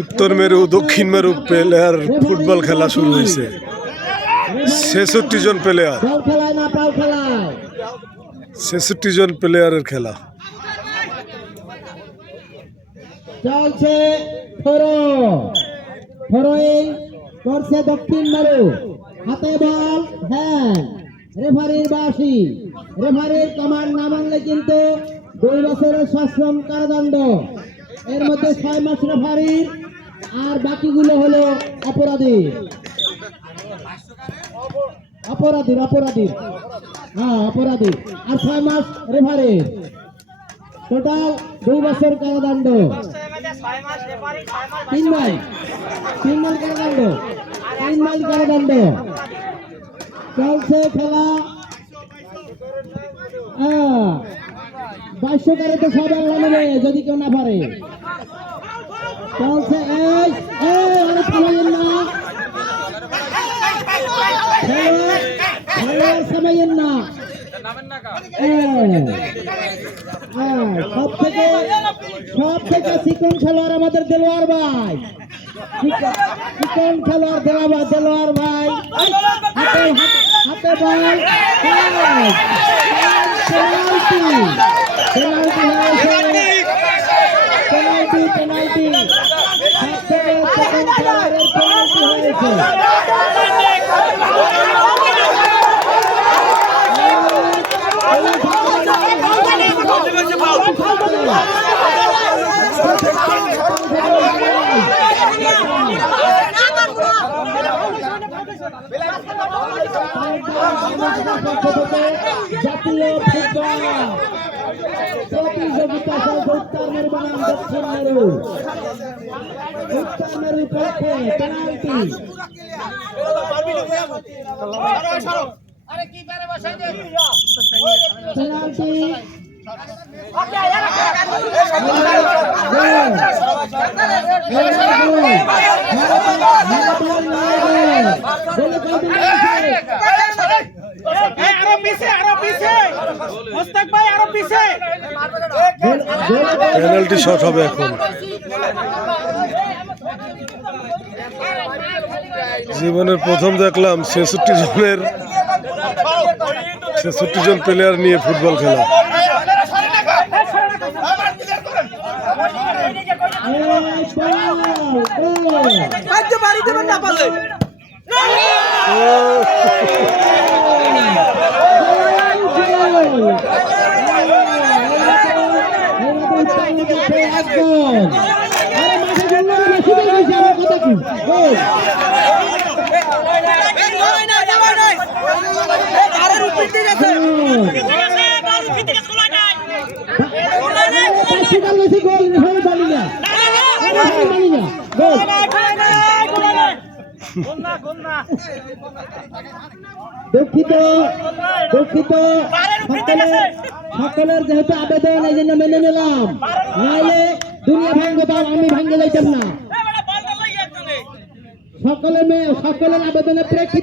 উত্তর মেরু, দক্ষিণ মেরু প্লেয়ার ফুটবল খেলা শুরু হয়েছে। ছেষট্টি জন প্লেয়ার ছেষট্টি জন প্লেয়ারের খেলা। চলছে ফরো। করছে দক্ষিণ মেরু। হাতে বল হ্যাঁ রেফারির বাসি রেফারির কমান্ড না মানলে কিন্তু দুই বছরের সশ্রম কারাদণ্ড। এর মধ্যে ছয় মাস রেফারির আর বাকিগুলো হলো অপরাধী। অপরাধীর অপরাধীর হ্যাঁ অপরাধী। আর ছয় মাস রেফারির টোটাল দুই বছর কারাদণ্ড। তিন মাইল তিন মাইল কারাদণ্ড। তিন মাইল কারাদণ্ড। চলছে খেলা। হ্যাঁ। বাইশকারে তো সব আল্লাহ নেবে যদি কেউ না পারে। চলছে এই এই আরে থামাইয়েন না খেলোয়াড় খেলোয়াড় না হ্যাঁ, সব থেকে সব থেকে চিকন খেলোয়াড় আমাদের দেলোয়ার ভাই। চিকন- খেলোয়াড় দেলোয়ার দেলোয়ার ভাই। হাতে হাতে ball penalty. Penalty penalty penalty সব থেকে চিকন খেলোয়াড়ের পেনাল্টি হয়েছে জাতীয় ফুটবল প্রতিযোগিতা উত্তর মেরু বনাম দক্ষিণ মেরু উত্তর মেরু পক্ষে পেনাল্টি পেনাল্টি আরও পিছে আরও পিছে মোস্তাক ভাই আরও পিছে পেনাল্টি শট হবে এখন। জীবনের প্রথম দেখলাম ছেষট্টি জনের ছেষট্টি জন প্লেয়ার নিয়ে ফুটবল খেলা। বাড়িতে বাড়ি দেবেন না পারলে দুঃখিত দুঃখিত। সকলের সকলের যেহেতু আবেদন এই জন্য মেনে নিলাম। নাহলে দুনিয়া ভাঙ্গে দাও আমি ভাঙ্গে যাইতাম না। সকলে সকলের আবেদনের প্রেক্ষিতে